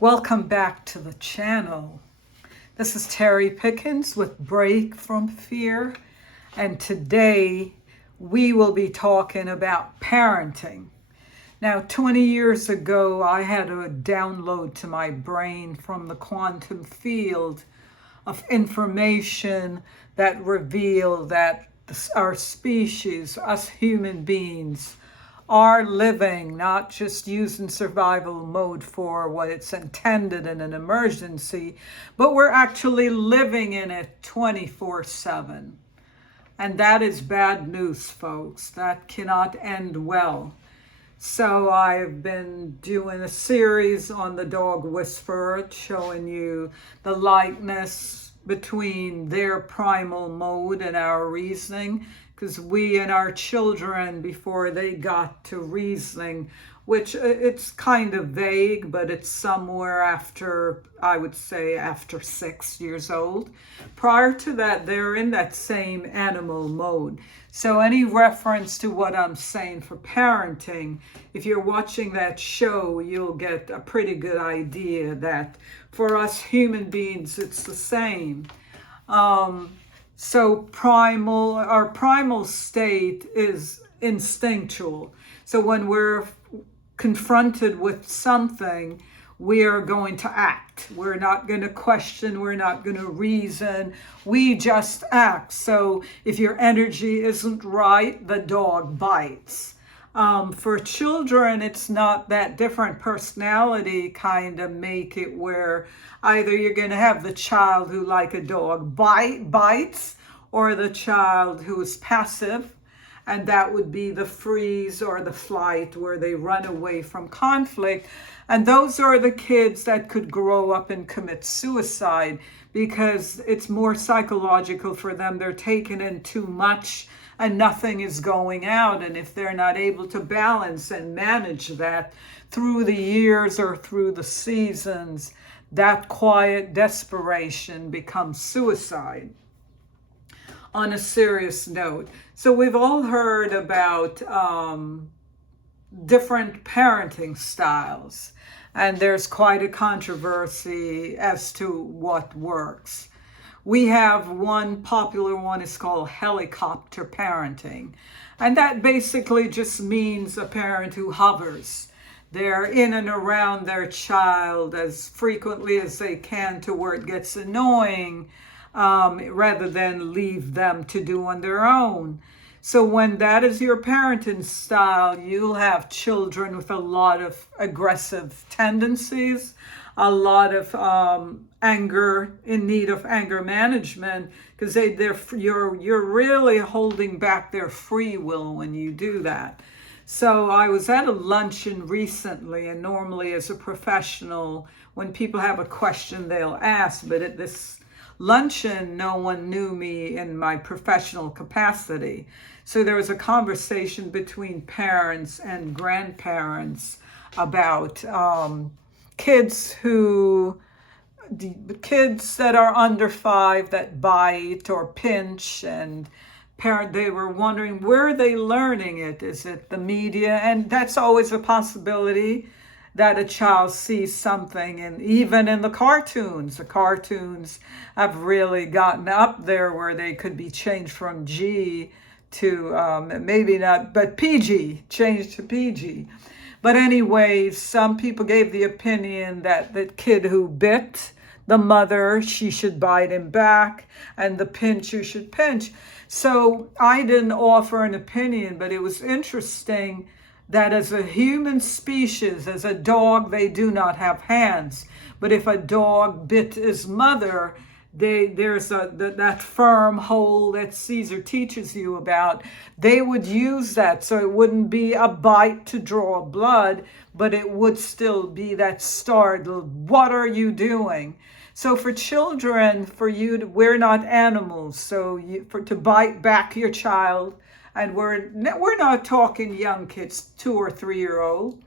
Welcome back to the channel. This is Terry Pickens with Break from Fear, and today we will be talking about parenting. Now, 20 years ago, I had a download to my brain from the quantum field of information that revealed that our species, us human beings, are living, not just using survival mode for what it's intended in an emergency, but we're actually living in it 24/7. And that is bad news, folks. That cannot end well. So I've been doing a series on the dog whisperer, showing you the likeness between their primal mode and our reasoning, because we and our children, before they got to reasoning, which it's kind of vague, but it's somewhere after, I would say, after 6 years old. Prior to that, they're in that same animal mode. So any reference to what I'm saying for parenting, if you're watching that show, you'll get a pretty good idea that for us human beings, it's the same. So our primal state is instinctual. So when we're confronted with something, we are going to act. We're not going to question. We're not going to reason. We just act. So if your energy isn't right, the dog bites. For children, it's not that different. Personality kind of make it where either you're going to have the child who, like a dog, bites, or the child who is passive, and that would be the freeze or the flight, where they run away from conflict. And those are the kids that could grow up and commit suicide, because it's more psychological for them. They're taking in too much and nothing is going out. And if they're not able to balance and manage that through the years or through the seasons, that quiet desperation becomes suicide. On a serious note, so we've all heard about different parenting styles, and there's quite a controversy as to what works. We have one popular one, is called helicopter parenting, and that basically just means a parent who hovers. They're in and around their child as frequently as they can to where it gets annoying, rather than leave them to do on their own. So when that is your parenting style, you'll have children with a lot of aggressive tendencies, a lot of anger, in need of anger management, because you're really holding back their free will when you do that. So I was at a luncheon recently, and normally as a professional, when people have a question, they'll ask, but at this luncheon, no one knew me in my professional capacity. So there was a conversation between parents and grandparents about kids that are under 5 that bite or pinch, and they were wondering, where are they learning it? Is it the media? And that's always a possibility, that a child sees something. And even in the cartoons have really gotten up there where they could be changed from G to maybe not, but PG, changed to PG. But anyway, some people gave the opinion that the kid who bit the mother, she should bite him back, and the pincher should pinch. So I didn't offer an opinion, but it was interesting that as a human species, as a dog, they do not have hands. But if a dog bit his mother, there's that firm hold that Caesar teaches you about. They would use that, so it wouldn't be a bite to draw blood, but it would still be that startled, what are you doing? So for children, we're not animals. So to bite back your child, and we're not talking young kids, 2 or 3 year old.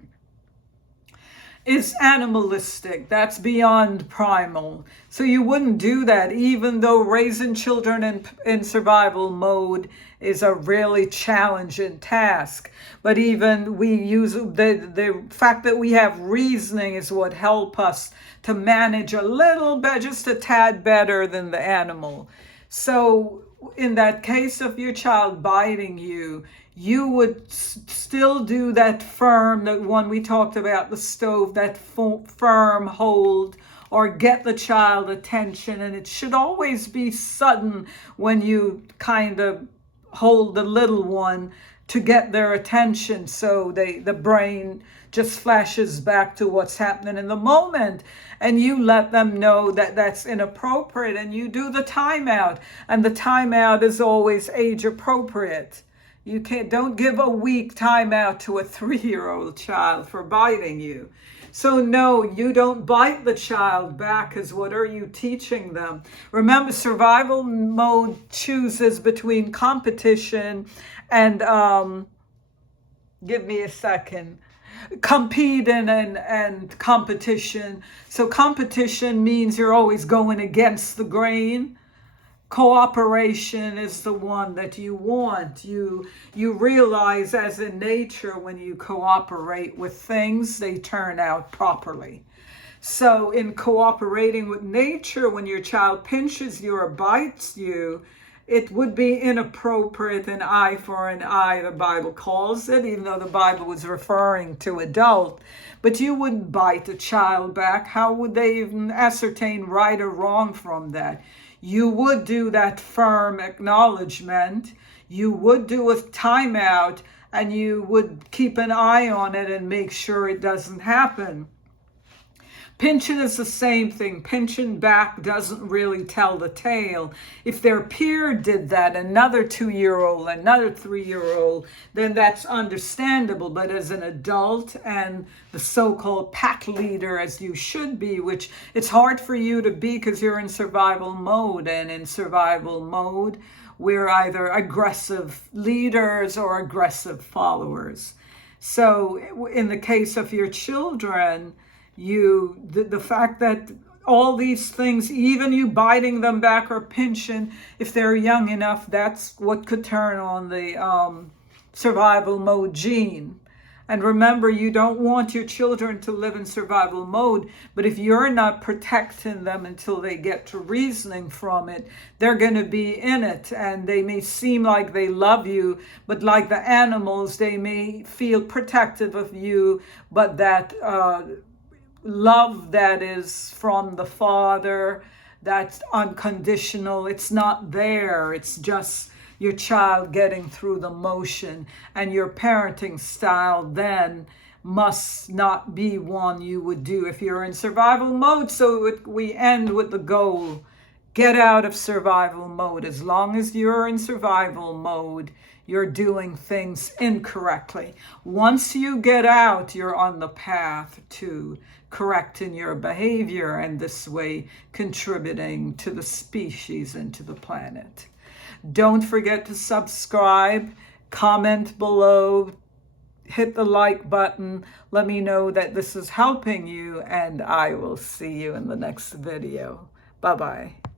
is animalistic. That's beyond primal. So you wouldn't do that, even though raising children in survival mode is a really challenging task. But even we use the fact that we have reasoning is what help us to manage a little bit, just a tad better than the animal. So in that case of your child biting you, you would still do that firm, the one we talked about, the stove, that firm hold, or get the child attention. And it should always be sudden when you kind of hold the little one to get their attention, so the brain just flashes back to what's happening in the moment, and you let them know that that's inappropriate, and you do the timeout, and the timeout is always age appropriate. You don't give a week timeout to a 3-year-old child for biting you. So no, you don't bite the child back, because what are you teaching them? Remember, survival mode chooses between competition and, give me a second, competing and competition. So competition means you're always going against the grain. Cooperation is the one that you want. You realize, as in nature, when you cooperate with things, they turn out properly. So in cooperating with nature, when your child pinches you or bites you, it would be inappropriate, an eye for an eye, the Bible calls it, even though the Bible was referring to adult. But you wouldn't bite a child back. How would they even ascertain right or wrong from that? You would do that firm acknowledgement. You would do a timeout, and you would keep an eye on it and make sure it doesn't happen. Pinching is the same thing. Pinching back doesn't really tell the tale. If their peer did that, another 2-year-old, another 3-year-old, then that's understandable. But as an adult and the so-called pack leader, as you should be, which it's hard for you to be because you're in survival mode, and in survival mode, we're either aggressive leaders or aggressive followers. So in the case of your children, the fact that all these things, even you biting them back or pinching, if they're young enough, that's what could turn on the survival mode gene. And remember, you don't want your children to live in survival mode, but if you're not protecting them until they get to reasoning from it, they're going to be in it, and they may seem like they love you, but like the animals, they may feel protective of you, but that love that is from the Father, that's unconditional, it's not there. It's just your child getting through the motion, and your parenting style then must not be one you would do if you're in survival mode. So we end with the goal: get out of survival mode. As long as you're in survival mode, you're doing things incorrectly. Once you get out, you're on the path to correcting your behavior, and this way contributing to the species and to the planet. Don't forget to subscribe, comment below, hit the like button. Let me know that this is helping you, and I will see you in the next video. Bye-bye.